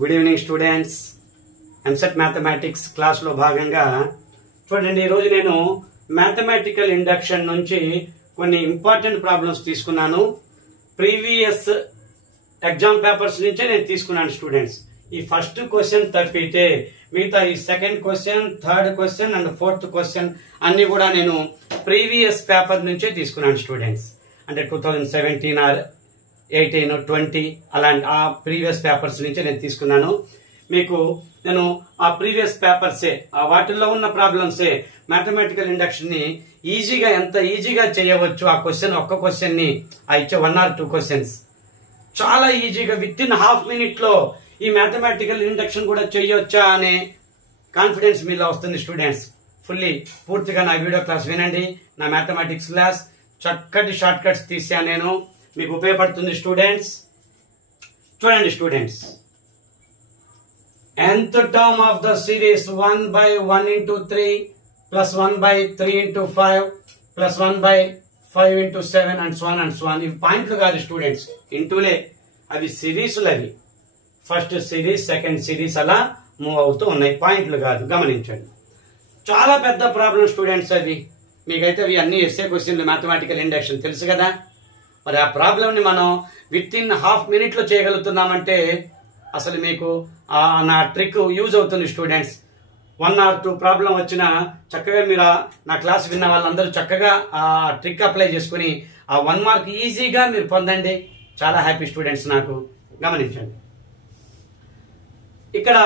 Good evening students. EAMCET mathematics క్లాస్లో భాగంగా చూడండి, ఈరోజు నేను మ్యాథమెటికల్ ఇండక్షన్ నుంచి కొన్ని ఇంపార్టెంట్ ప్రాబ్లమ్స్ తీసుకున్నాను. ప్రీవియస్ ఎగ్జామ్ పేపర్స్ నుంచే నేను తీసుకున్నాను స్టూడెంట్స్. ఈ ఫస్ట్ క్వశ్చన్ తప్పితే మిగతా ఈ second question, third question and fourth question అన్ని కూడా నేను ప్రీవియస్ పేపర్ నుంచే తీసుకున్నాను స్టూడెంట్స్. అంటే 2017 ఆర్ 18, 20 అలాంటి ఆ ప్రీవియస్ పేపర్స్ నుంచే నేను తీసుకున్నాను. మీకు నేను ఆ ప్రీవియస్ పేపర్సే, ఆ వాటిల్లో ఉన్న ప్రాబ్లమ్సే మ్యాథమెటికల్ ఇండక్షన్ ని ఈజీగా, ఎంత ఈజీగా చేయవచ్చు ఆ క్వశ్చన్, ఒక్క క్వశ్చన్ ని ఆ ఇచ్చే 1 or 2 క్వశ్చన్స్ చాలా ఈజీగా విత్ ఇన్ హాఫ్ మినిట్ లో ఈ మ్యాథమెటికల్ ఇండక్షన్ కూడా చేయొచ్చా అనే కాన్ఫిడెన్స్ మీలో వస్తుంది స్టూడెంట్స్. పూర్తిగా నా వీడియో క్లాస్ వినండి. నా మ్యాథమెటిక్స్ క్లాస్ చక్కటి షార్ట్ కట్స్ తీసాను నేను, మీకు ఉపయోగపడుతుంది స్టూడెంట్స్. చూడండి students, nth term of the series 1 by 1 into 3 plus 1 by 3 into 5 plus 1 by 5 into 7 and so on and so on. ఇవి పాయింట్లు కాదు స్టూడెంట్స్, ఇంటూలే. అవి సిరీస్లు, అవి ఫస్ట్ సిరీస్, సెకండ్ సిరీస్ అలా మూవ్ అవుతూ ఉన్నాయి, పాయింట్లు కాదు, గమనించండి. చాలా పెద్ద ప్రాబ్లం స్టూడెంట్స్ అవి. మీకైతే అవి అన్ని ఎస్ఏ క్వశ్చన్లు, మ్యాథమెటికల్ ఇండక్షన్ తెలుసు కదా. మరి ఆ ప్రాబ్లం ని మనం విత్ ఇన్ హాఫ్ మినిట్ లో చేయగలుగుతున్నామంటే అసలు మీకు నా ట్రిక్ యూజ్ అవుతుంది స్టూడెంట్స్. 1 or 2 ప్రాబ్లం వచ్చినా చక్కగా మీరు నా క్లాస్ విన్న వాళ్ళందరూ చక్కగా ఆ ట్రిక్ అప్లై చేసుకుని ఆ 1 మార్క్ ఈజీగా మీరు పొందండి. చాలా హ్యాపీ స్టూడెంట్స్ నాకు. గమనించండి, ఇక్కడ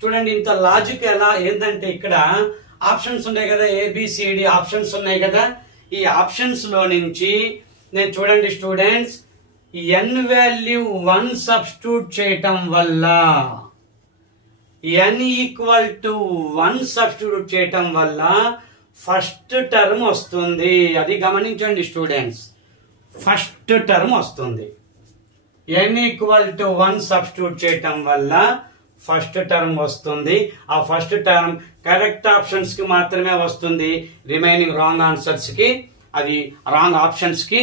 చూడండి, ఇంత లాజిక్ ఎలా ఏంటంటే ఇక్కడ ఆప్షన్స్ ఉన్నాయి కదా, ABCD ఆప్షన్స్ ఉన్నాయి కదా. ఈ ఆప్షన్స్ లో నుంచి నేను చూడండి స్టూడెంట్స్, n వాల్యూ 1 సబ్స్టిట్యూట్ చేయటం వల్ల, n ఈక్వల్ టు 1 సబ్స్టిట్యూట్ చేయటం వల్ల ఫస్ట్ టర్మ్ వస్తుంది. అది గమనించండి స్టూడెంట్స్, ఫస్ట్ టర్మ్ వస్తుంది. n ఈక్వల్ టు 1 సబ్స్టిట్యూట్ చేయటం వల్ల ఫస్ట్ టర్మ్ వస్తుంది. ఆ ఫస్ట్ టర్మ్ కరెక్ట్ ఆప్షన్స్ కి మాత్రమే వస్తుంది. రిమైనింగ్ రాంగ్ ఆన్సర్స్ కి, అది రాంగ్ ఆప్షన్స్ కి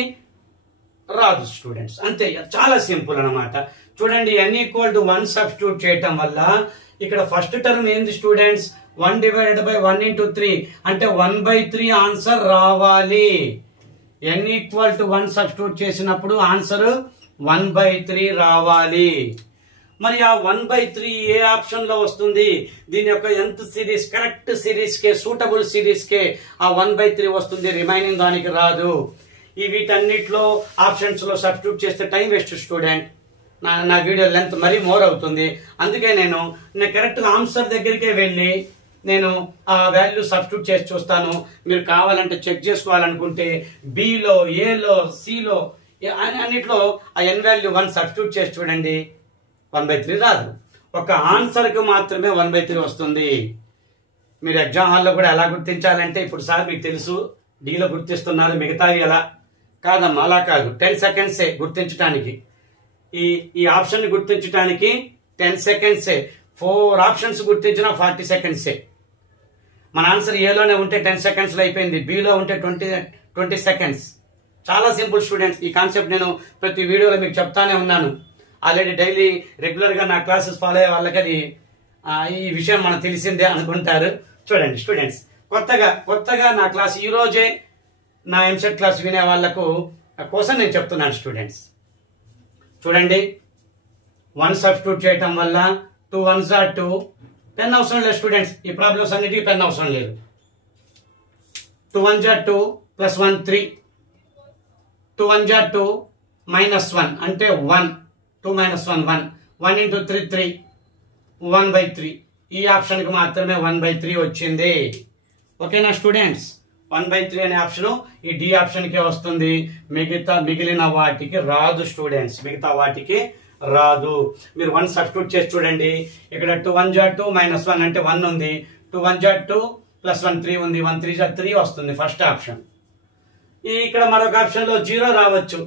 రాదు స్టూడెంట్స్. అంతే, చాలా సింపుల్ అన్నమాట. చూడండి, n ఈక్వల్ టు 1 సబ్స్టిట్యూట్ చేయటం వల్ల ఇక్కడ ఫస్ట్ టర్మ్ ఏంది స్టూడెంట్స్, 1 divided by 1 into 3 అంటే 1/3 ఆన్సర్ రావాలి. n ఈక్వల్ టు 1 సబ్స్టిట్యూట్ చేసినప్పుడు ఆన్సర్ 1/3 రావాలి. మరి ఆ 1/3 ఏ ఆప్షన్ లో వస్తుంది? దీని యొక్క nth సిరీస్, కరెక్ట్ సిరీస్ కే, సూటబుల్ సిరీస్ కే ఆ 1/3 వస్తుంది, రిమైనింగ్ దానికి రాదు. ఈ వీటన్నిటిలో ఆప్షన్స్ లో సబ్స్టిట్యూట్ చేస్తే టైం వేస్ట్ స్టూడెంట్. నా వీడియో లెంత్ మరీ మోర్ అవుతుంది. అందుకే నేను కరెక్ట్ ఆన్సర్ దగ్గరికే వెళ్ళి నేను ఆ వాల్యూ సబ్స్టిట్యూట్ చేసి చూస్తాను. మీరు కావాలంటే చెక్ చేసుకోవాలనుకుంటే బిలో, ఏలో, సిలో అన్నిట్లో ఆ n వాల్యూ 1 సబ్స్టిట్యూట్ చేసి చూడండి, 1/3 రాదు. ఒక ఆన్సర్ కు మాత్రమే 1/3 వస్తుంది. మీరు ఎగ్జామ్ హాల్లో కూడా ఎలా గుర్తించాలంటే, ఇప్పుడు సార్ మీకు తెలుసు డీలో గుర్తిస్తున్నారు, మిగతావి ఎలా కాదమ్మా, అలా కాదు. 10 సెకండ్సే గుర్తించడానికి. ఈ ఆప్షన్ ని గుర్తించడానికి 10 సెకండ్సే. 4 ఆప్షన్స్ గుర్తించిన 40 సెకండ్సే. మన ఆన్సర్ ఏలోనే ఉంటే 10 సెకండ్స్ లో అయిపోయింది, బిలో ఉంటే 20 సెకండ్స్. చాలా సింపుల్ స్టూడెంట్స్. ఈ కాన్సెప్ట్ నేను ప్రతి వీడియోలో మీకు చెప్తానే ఉన్నాను. ఆల్రెడీ డైలీ రెగ్యులర్ గా నా క్లాసెస్ ఫాలో అయ్యే వాళ్ళకి అది ఈ విషయం మనకు తెలిసిందే అనుకుంటారు. చూడండి స్టూడెంట్స్, కొత్తగా నా క్లాస్ ఈ రోజే నా ఎంసెట్ క్లాస్ వినే వాళ్లకు కోసం నేను చెప్తున్నాను స్టూడెంట్స్. చూడండి, 1 సబ్స్టిట్యూట్ చేయటం వల్ల 2 1s are 2. పెన్ అవసరం లేదు స్టూడెంట్స్, ఈ ప్రాబ్లమ్స్ అన్నిటికీ పెన్ అవసరం లేదు. 2 1s are 2 plus 1 3. 2 1s are 2 minus 1 అంటే 1. 2 minus 1 1. 1 into 3 3. 1/3. ఈ ఆప్షన్ కి మాత్రమే 1/3 వచ్చింది. ఓకేనా స్టూడెంట్స్? 1/3 అనే ఆప్షన్ ఈ డి ఆప్షన్ కే వస్తుంది. మిగిలిన వాటికి రాదు స్టూడెంట్స్, మిగతా వాటికి రాదు. మీరు 1 సబ్స్టిట్యూట్ చేసి చూడండి. ఇక్కడ 2 1s are 2 minus 1 అంటే 1 ఉంది. 2 1s are 2 plus 1 3 ఉంది. 1 3s are 3 వస్తుంది ఫస్ట్ ఆప్షన్. ఇక్కడ మరొక ఆప్షన్ లో 0 రావచ్చు.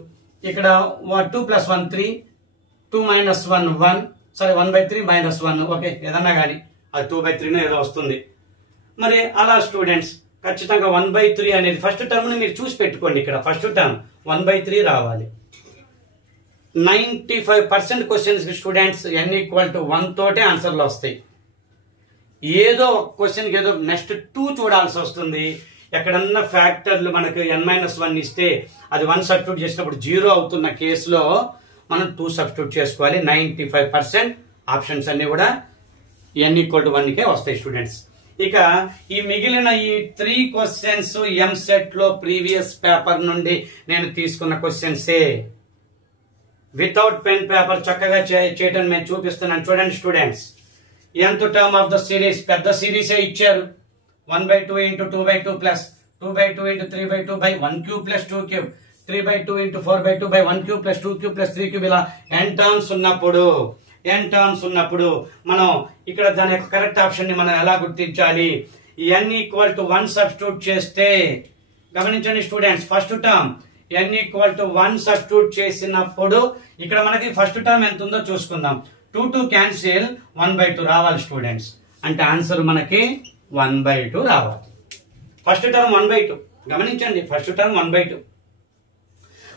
ఇక్కడ 2 plus 1 3, 2 minus 1 1, సరే 1/3 minus 1, ఓకే ఏదన్నా కానీ అది 2/3 ఏదో వస్తుంది. మరి అలా స్టూడెంట్స్ ఖచ్చితంగా 1/3 అనేది ఫస్ట్ టర్మ్ ని మీరు చూసి పెట్టుకోండి. ఇక్కడ ఫస్ట్ టర్మ్ 1/3 రావాలి. 95% క్వశ్చన్స్ స్టూడెంట్స్ n = 1 తోటే ఆన్సర్లు వస్తాయి. ఏదో ఒక క్వశ్చన్కి ఏదో నెక్స్ట్ 2 చూడాల్సి వస్తుంది. ఎక్కడన్నా ఫ్యాక్టర్లు మనకు n-1 ఇస్తే అది 1 సబ్స్టిట్యూట్ చేసినప్పుడు 0 అవుతున్న కేసులో మనం 2 సబ్స్టిట్యూట్ చేసుకోవాలి. 95% ఆప్షన్స్ అన్ని కూడా n = 1కే వస్తాయి స్టూడెంట్స్. ఇక ఈ మిగిలిన ఈ 3 క్వశ్చన్స్ ఎంసెట్ లో ప్రీవియస్ పేపర్ నుండి నేను తీసుకున్న క్వశ్చన్సే. వితౌట్ పెన్ పేపర్ చక్కగా చేయటం నేను చూపిస్తున్నాను చూడండి students. nth term of the series పెద్ద సిరీసే ఇచ్చారు. 1/2 × 2/2 ప్లస్ 2/2 × 3/2 1³ ప్లస్ 2³ 3/2 × 4/2 1³ ప్లస్ 2³ ప్లస్ 3³ ఇలా n టర్మ్స్ ఉన్నప్పుడు మనం ఇక్కడ దాని యొక్క కరెక్ట్ ఆప్షన్ ని మనం ఎలా గుర్తించాలి? n = 1 సబ్స్టిట్యూట్ చేస్తే గమనించండి students. First term n = 1 substitute చేసినప్పుడు ఇక్కడ మనకి ఫస్ట్ టర్మ్ ఎంత ఉందో చూసుకుందాం. 2 క్యాన్సిల్ 1/2 రావాలి స్టూడెంట్స్. అంటే ఆన్సర్ మనకి 1/2 రావాలి. ఫస్ట్ టర్మ్ 1/2 గమనించండి. First term 1/2.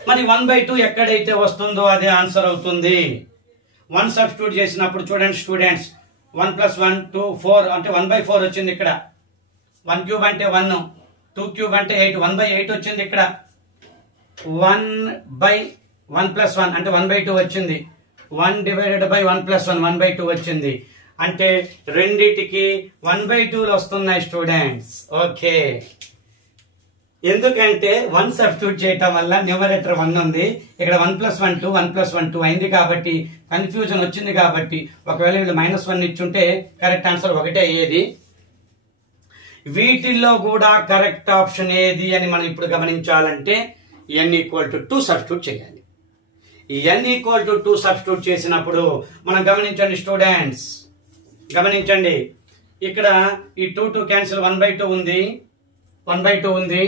మరి 1/2 ఎక్కడైతే వస్తుందో అదే ఆన్సర్ అవుతుంది. 1 సబ్స్టిట్యూట్ చేసినప్పుడు చూడండి స్టూడెంట్స్ 1 + 1 2 4 అంటే 1/4 వచ్చింది ఇక్కడ. 1³ అంటే 1, 2³ అంటే 8, 1/8 వచ్చింది ఇక్కడ. 1/1 + 1 అంటే 1/2 వచ్చింది. 1/1 + 1 1/2 వచ్చింది. అంటే రెండిటికి 1/2 వస్తున్నాయి స్టూడెంట్స్. ఓకే, ఎందుకంటే 1 సబ్స్టిట్యూట్ చేయటం వల్ల న్యూమరేటర్ 1 ఉంది, ఇక్కడ 1 + 1 2 1 + 1 2 అయింది కాబట్టి కన్ఫ్యూజన్ వచ్చింది. కాబట్టి ఒకవేళ వీళ్ళు -1 ఇచ్చుంటే కరెక్ట్ ఆన్సర్ 1 అయ్యేది. వీటిల్లో కూడా కరెక్ట్ ఆప్షన్ ఏది అని మనం ఇప్పుడు గమనించాలంటే n = 2 సబ్స్టిట్యూట్ చేయాలి. n = 2 సబ్స్టిట్యూట్ చేసినప్పుడు మనం గమనించండి స్టూడెంట్స్, గమనించండి ఇక్కడ ఈ 2 క్యాన్సిల్ 1/2 ఉంది, 1/2 ఉంది.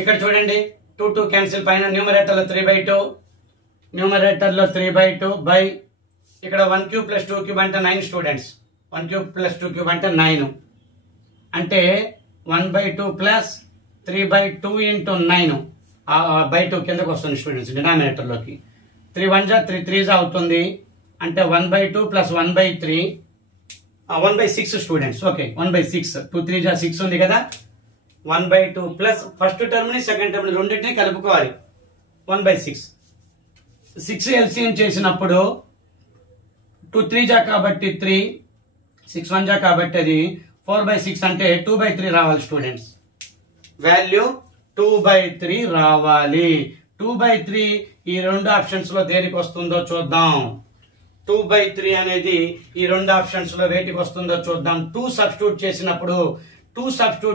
ఇక్కడ చూడండి 2 క్యాన్సిల్ పైన న్యూమరేటర్ లో 3/2, న్యూమరేటర్ లో 3/2 బై ఇక్కడ 1³ + 2³ అంటే 9 స్టూడెంట్స్. 1³ + 2³ అంటే 9 అంటే 1/2 + 3/2 × 9 /2 కిందకు వస్తుంది స్టూడెంట్స్ డినామినేటర్ లోకి. 3 1 = 3 3 అవుతుంది. అంటే 1/2 + 1/3 1/6 స్టూడెంట్స్. ఓకే, 1/6 2 3 = 6 ఉంది కదా. 1/2 ప్లస్ ఫస్ట్ టర్మ్ ని సెకండ్ టర్మ్ ని రెండింటిని కలుపుకోవాలి. 1/6 6 ఎల్సిఎం చేసినప్పుడు 2 3 కాబట్టి 3 6 1 కాబట్టి అది 4/6 అంటే 2/3 రావాలి స్టూడెంట్స్. వాల్యూ 2/3 రావాలి. 2/3 ఈ రెండు ఆప్షన్స్ లో దేనికి వస్తుందో చూద్దాం. 2/3 అనేది ఈ రెండు ఆప్షన్స్ లో వేటికి వస్తుందో చూద్దాం. 2 సబ్స్టిట్యూట్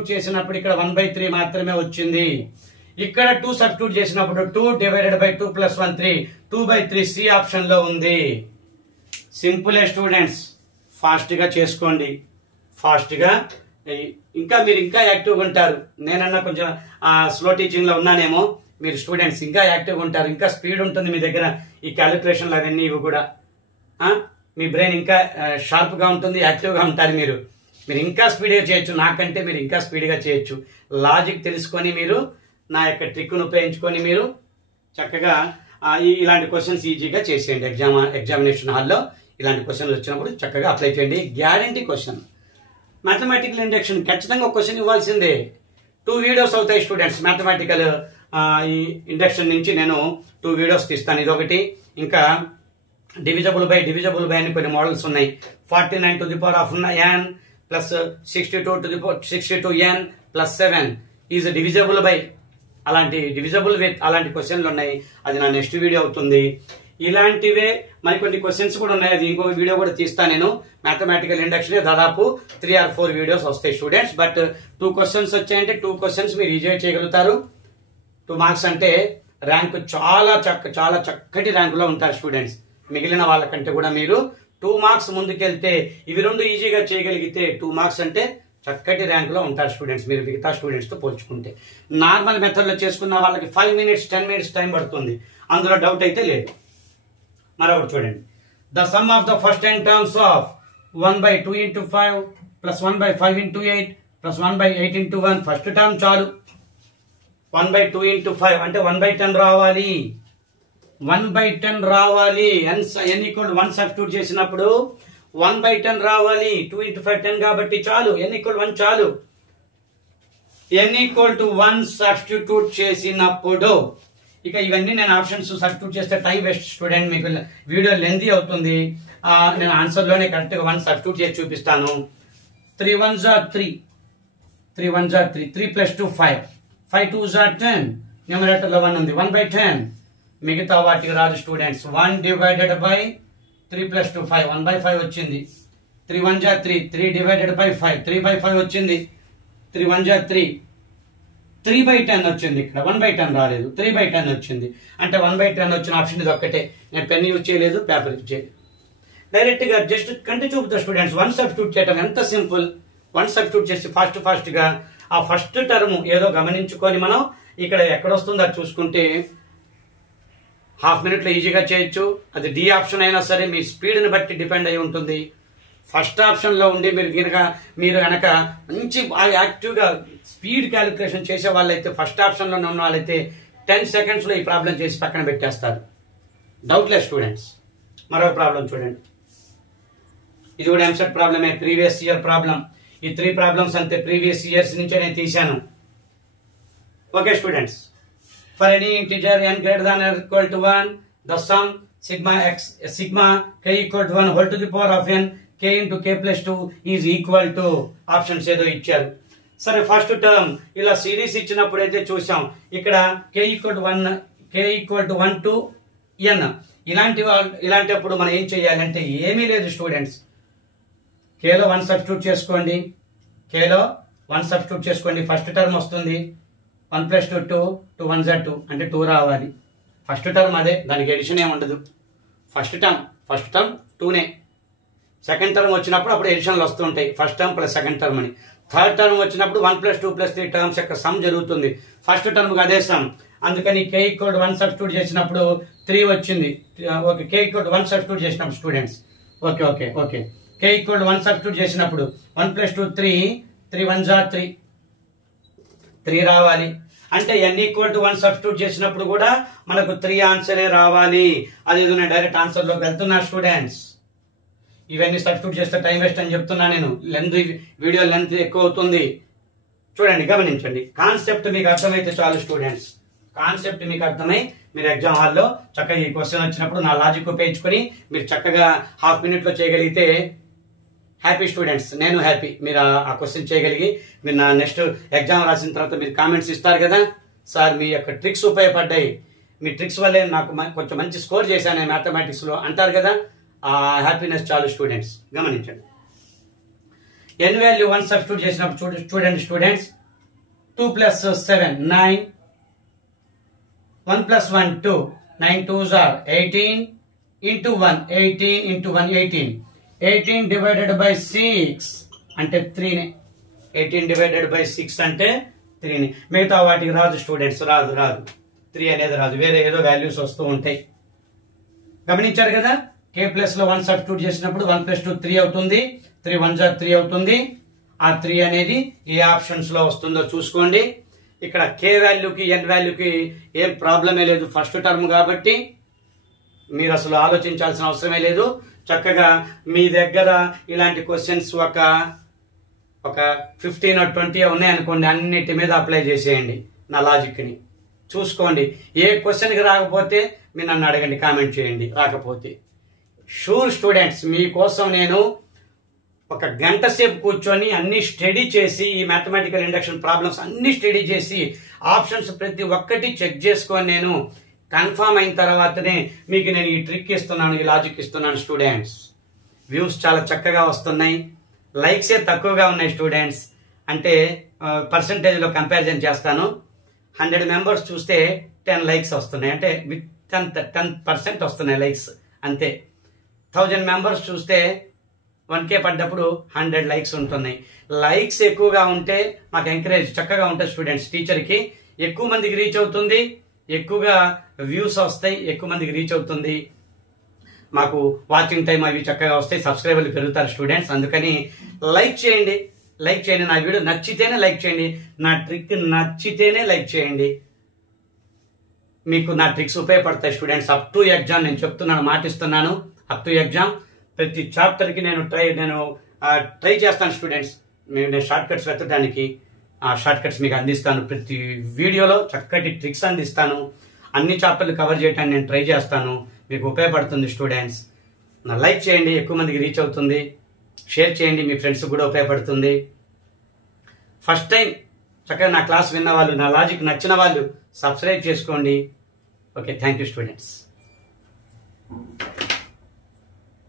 చేసినప్పుడు ఇక్కడ 1/3 మాత్రమే వచ్చింది. ఇక్కడ 2 సబ్స్టిట్యూట్ చేసినప్పుడు 2 / 2 + 1 3 2/3 సి ఆప్షన్ లో ఉంది. సింపుల్ స్టూడెంట్స్, ఫాస్ట్ గా చేసుకోండి. ఫాస్ట్ గా ఇంకా మీరు ఇంకా యాక్టివ్గా ఉంటారు. నేనన్నా కొంచెం స్లో టీచింగ్ లో ఉన్నానేమో, మీరు స్టూడెంట్స్ ఇంకా యాక్టివ్గా ఉంటారు, ఇంకా స్పీడ్ ఉంటుంది మీ దగ్గర. ఈ క్యాలిక్యులేషన్లు అవన్నీ ఇవి కూడా మీ బ్రెయిన్ ఇంకా షార్ప్ గా ఉంటుంది, యాక్టివ్ గా ఉంటారు. మీరు ఇంకా స్పీడ్గా చేయొచ్చు, నాకంటే మీరు ఇంకా స్పీడ్గా చేయొచ్చు. లాజిక్ తెలుసుకొని మీరు నా యొక్క ట్రిక్ను ఉపయోగించుకొని మీరు చక్కగా ఇలాంటి క్వశ్చన్స్ ఈజీగా చేసేయండి. ఎగ్జామినేషన్ హాల్లో ఇలాంటి క్వశ్చన్లు వచ్చినప్పుడు చక్కగా అప్లై చేయండి. Guarantee question. మ్యాథమెటికల్ ఇండక్షన్ ఖచ్చితంగా ఒక క్వశ్చన్ ఇవ్వాల్సిందే. 2 వీడియోస్ అవుతాయి స్టూడెంట్స్. మ్యాథమెటికల్ ఈ ఇండక్షన్ నుంచి నేను 2 వీడియోస్ తీస్తాను. ఇదొకటి, ఇంకా డివిజబుల్ బై అని కొన్ని మోడల్స్ ఉన్నాయి. 49⁻n plus 62n + 7 is divisible by, అలాంటి డివిజబుల్ విత్ అలాంటి క్వశ్చన్లు ఉన్నాయి. అది నా నెక్స్ట్ వీడియో అవుతుంది. ఇలాంటివే మరికొన్ని క్వశ్చన్స్ కూడా ఉన్నాయి, అది ఇంకొక వీడియో కూడా తీస్తాను నేను. మ్యాథమెటికల్ ఇండక్షన్ దాదాపు 3 or 4 వీడియోస్ వస్తాయి స్టూడెంట్స్. బట్ 2 క్వశ్చన్స్ వచ్చాయంటే 2 క్వశ్చన్స్ మీరు ఈజీగా చేయగలుగుతారు. 2 మార్క్స్ అంటే ర్యాంక్ చాలా చక్కటి ర్యాంకులో ఉంటారు స్టూడెంట్స్. మిగిలిన వాళ్ళకంటే కూడా మీరు 2 మార్క్స్ ముందుకెళ్తే ఇవి రెండు ఈజీగా చేయగలిగితే 2 మార్క్స్ అంటే చక్కటి ర్యాంకులో ఉంటారు స్టూడెంట్స్ మీరు మిగతా స్టూడెంట్స్ తో పోల్చుకుంటే. నార్మల్ మెథడ్ లో చేసుకున్న వాళ్ళకి 5 minutes 10 minutes టైం పడుతుంది, అందులో డౌట్ అయితే లేదు. మరొకటి చూడండి. The sum of the first 10 terms of 1/2 × 5 + 1/5 × 8 + 1/8 × 1. First term చాలు. 1/2 × 5 అంటే 1/10 రావాలి. 1/10 రావాలి. n = 1 సబ్స్టిట్యూట్ చేసినప్పుడు 1/10 రావాలి. 2 × 5 10 కాబట్టి చాలు. n = 1 చాలు. n = 1 సబ్స్టిట్యూట్ చేసినప్పుడు ఇక ఇవన్నీ నేను ఆప్షన్స్ సబ్స్టిట్యూట్ చేస్తే టైం వేస్ట్ స్టూడెంట్, మీకు వీడియో లెంతీ అవుతుంది. నేను ఆన్సర్ లోనే కరెక్ట్ గా 1 సబ్స్టిట్యూట్ చేసి చూపిస్తాను. 3 1s are 3, 3 1s are 3, 3 + 2 5, 5 2s are 10, numerator లో 1 ఉంది. 1/10 మిగతా వాటికి రాదు స్టూడెంట్స్. 1 / 3 + 2 5, 1/5 వచ్చింది. 3 1s are 3, 3 / 5, 3/5 వచ్చింది. 3 1s are 3, 3/10 వచ్చింది. ఇక్కడ 1/10 రాలేదు, 3/10 వచ్చింది. అంటే 1/10 వచ్చిన ఆప్షన్ ఇది ఒక్కటే. నేను పెన్ యూజ్ చేయలేదు, పేపర్ యూజ్ చేయలేదు. డైరెక్ట్ గా జస్ట్ కంటి చూపుతా స్టూడెంట్స్. 1 సబ్స్టిట్యూట్ చేయడం ఎంత సింపుల్. 1 సబ్స్టిట్యూట్ చేసి ఫాస్ట్ గా ఆ ఫస్ట్ టర్మ్ ఏదో గమనించుకొని మనం ఇక్కడ ఎక్కడ వస్తుందో అది చూసుకుంటే ½ మినిట్లో ఈజీగా చేయొచ్చు. అది డి ఆప్షన్ అయినా సరే మీ స్పీడ్ ని బట్టి డిపెండ్ అయి ఉంటుంది. ఫస్ట్ ఆప్షన్ లో ఉండి మీరు గనక మంచి యాక్టివ్ గా స్పీడ్ క్యాలిక్యులేషన్ చేసే వాళ్ళైతే, ఫస్ట్ ఆప్షన్ లో ఉన్న వాళ్ళైతే 10 సెకండ్స్ లో ఈ ప్రాబ్లం చేసి పక్కన పెట్టేస్తారు. Doubtless students. మరో ప్రాబ్లం చూడండి. ఇది కూడా ఎంసెట్ ప్రాబ్లమే, ప్రీవియస్ ఇయర్ ప్రాబ్లం. ఈ 3 ప్రాబ్లమ్స్ అంతే ప్రీవియస్ ఇయర్స్ నుంచే నేను తీశాను. Okay students. For any integer n > 1 the sum sigma k = 1 whole to the power of n k × k + 2 is equal to options ఏదో ఇచ్చారు. సరే ఫస్ట్ టర్మ్ ఇలా సిరీస్ ఇచ్చినప్పుడు అయితే చూసాం. ఇక్కడ k = 1 to n. ఇలాంటప్పుడు మనం ఏం చేయాలంటే ఏమీ లేదు స్టూడెంట్స్. కేలో 1 సబ్స్టిట్యూట్ చేసుకోండి. కేలో 1 సబ్స్టిట్యూట్ చేసుకోండి. ఫస్ట్ టర్మ్ వస్తుంది 1 + 2 2, 2 1s are 2 అంటే 2 రావాలి. ఫస్ట్ టర్మ్ అదే, దానికి ఎడిషన్ ఏమి ఉండదు. ఫస్ట్ టర్మ్ 2నే. సెకండ్ టర్మ్ వచ్చినప్పుడు అప్పుడు ఎడిషన్లు వస్తుంటాయి. First term plus second term అని. థర్డ్ టర్మ్ వచ్చినప్పుడు 1 + 2 + 3 టర్మ్స్ యొక్క సమ్ జరుగుతుంది. ఫస్ట్ టర్మ్ అదే సమ్. అందుకని k = 1 సబ్స్టిట్యూట్ చేసినప్పుడు 3 వచ్చింది. ఓకే, k = 1 సబ్స్టిట్యూట్ చేసినప్పుడు స్టూడెంట్స్ ఓకే k = 1 సబ్స్టిట్యూట్ చేసినప్పుడు 1 + 2 3, 3 1s are 3, 3 రావాలి. అంటే n = 1 సబ్స్టిట్యూట్ చేసినప్పుడు కూడా మనకు 3 ఆన్సరే రావాలి. అది నేను డైరెక్ట్ ఆన్సర్ లోకి వెళ్తున్నా స్టూడెంట్స్. ఇవన్నీ సబ్స్టిట్యూట్ చేస్తే టైం వేస్ట్ అని చెప్తున్నా నేను. వీడియో లెంత్ ఎక్కువ అవుతుంది. చూడండి, గమనించండి. కాన్సెప్ట్ మీకు అర్థమైతే చాలు స్టూడెంట్స్. కాన్సెప్ట్ మీకు అర్థమై మీరు ఎగ్జామ్ హాల్లో చక్కగా ఈ క్వశ్చన్ వచ్చినప్పుడు నా లాజిక్ ఉపయోగించుకొని మీరు చక్కగా ½ మినిట్లో చేయగలిగితే హ్యాపీ స్టూడెంట్స్. నేను హ్యాపీ. మీరు ఆ క్వశ్చన్ చేయగలిగి మీరు నా నెక్స్ట్ ఎగ్జామ్ రాసిన తర్వాత మీరు కామెంట్స్ ఇస్తారు కదా, సార్ మీ యొక్క ట్రిక్స్ ఉపయోగపడ్డాయి, మీ ట్రిక్స్ వల్లే నాకు కొంచెం మంచి స్కోర్ చేశాను మ్యాథమెటిక్స్ లో అంటారు కదా. ఆ హ్యాపీనెస్ చాలు స్టూడెంట్స్. గమనించండి. n వాల్యూ 1 సబ్స్టిట్యూట్ చేసినప్పుడు students 2 + 7 9, 1 + 1 2, 9 2s are 18 into 1 18 into 1 18, 18 divided by 6 అంటే 3నే. 18 divided by 6 అంటే 3నే. మిగతా వాటికి రాదు స్టూడెంట్స్, రాదు 3 అనేది రాదు. వేరే ఏదో వాల్యూస్ వస్తూ ఉంటాయి. గమనించారు కదా. k ప్లస్ లో 1 సబ్స్టిట్యూట్ చేసినప్పుడు 1 + 2 3 అవుతుంది. 3 1s are 3 అవుతుంది. ఆ 3 అనేది ఏ ఆప్షన్స్ లో వస్తుందో చూసుకోండి. ఇక్కడ k వాల్యూకి n వాల్యూకి ఏం ప్రాబ్లమే లేదు. ఫస్ట్ టర్మ్ కాబట్టి మీరు అసలు ఆలోచించాల్సిన అవసరమే లేదు. చక్కగా మీ దగ్గర ఇలాంటి క్వశ్చన్స్ ఒక 15 or 20 ఉన్నాయనుకోండి, అన్నిటి మీద అప్లై చేసేయండి నా లాజిక్ ని. చూసుకోండి. ఏ క్వశ్చన్ కి రాకపోతే మీరు నన్ను అడగండి, కామెంట్ చేయండి. రాకపోతే షూర్ స్టూడెంట్స్ మీకోసం నేను 1 గంట సేపు కూర్చొని అన్ని స్టడీ చేసి, ఈ మ్యాథమెటికల్ ఇండక్షన్ ప్రాబ్లమ్స్ అన్ని స్టడీ చేసి ఆప్షన్స్ ప్రతి ఒక్కటి చెక్ చేసుకొని నేను కన్ఫర్మ్ అయిన తర్వాతనే మీకు నేను ఈ ట్రిక్ ఇస్తున్నాను, ఈ లాజిక్ ఇస్తున్నాను స్టూడెంట్స్. వ్యూస్ చాలా చక్కగా వస్తున్నాయి. లైక్సే తక్కువగా ఉన్నాయి స్టూడెంట్స్. అంటే పర్సంటేజ్ లో కంపారిజన్ చేస్తాను. 100 మెంబర్స్ చూస్తే 10 లైక్స్ వస్తున్నాయి. అంటే 10% వస్తున్నాయి లైక్స్ అంతే. 1000 మెంబర్స్ చూస్తే 1K పడ్డప్పుడు 100 లైక్స్ ఉంటున్నాయి. లైక్స్ ఎక్కువగా ఉంటే మాకు ఎంకరేజ్ చక్కగా ఉంటుంది స్టూడెంట్స్. టీచర్ కి ఎక్కువ మందికి రీచ్ అవుతుంది, ఎక్కువగా వ్యూస్ వస్తాయి, ఎక్కువ మందికి రీచ్ అవుతుంది, మాకు వాచింగ్ టైం అవి చక్కగా వస్తాయి, సబ్స్క్రైబర్లు పెరుగుతారు స్టూడెంట్స్. అందుకని లైక్ చేయండి. నా వీడియో నచ్చితేనే లైక్ చేయండి, నా ట్రిక్ నచ్చితేనే లైక్ చేయండి. మీకు నా ట్రిక్స్ ఉపయోగపడతాయి స్టూడెంట్స్. అప్ టు ఎగ్జామ్ నేను చెప్తున్నాను, మాటిస్తున్నాను. అప్ టు ఎగ్జామ్ ప్రతి చాప్టర్కి నేను ట్రై చేస్తాను స్టూడెంట్స్. నేను షార్ట్ కట్స్ వెతకడానికి ఆ షార్ట్ కట్స్ మీకు అందిస్తాను. ప్రతి వీడియోలో చక్కటి ట్రిక్స్ అందిస్తాను. అన్ని చాప్టర్లు కవర్ చేయడానికి నేను ట్రై చేస్తాను. మీకు ఉపయోగపడుతుంది స్టూడెంట్స్. లైక్ చేయండి, ఎక్కువ మందికి రీచ్ అవుతుంది. షేర్ చేయండి, మీ ఫ్రెండ్స్ కూడా ఉపయోగపడుతుంది. ఫస్ట్ టైం చక్కగా నా క్లాస్ విన్న వాళ్ళు, నా లాజిక్ నచ్చిన వాళ్ళు సబ్స్క్రైబ్ చేసుకోండి. Okay, thank you students.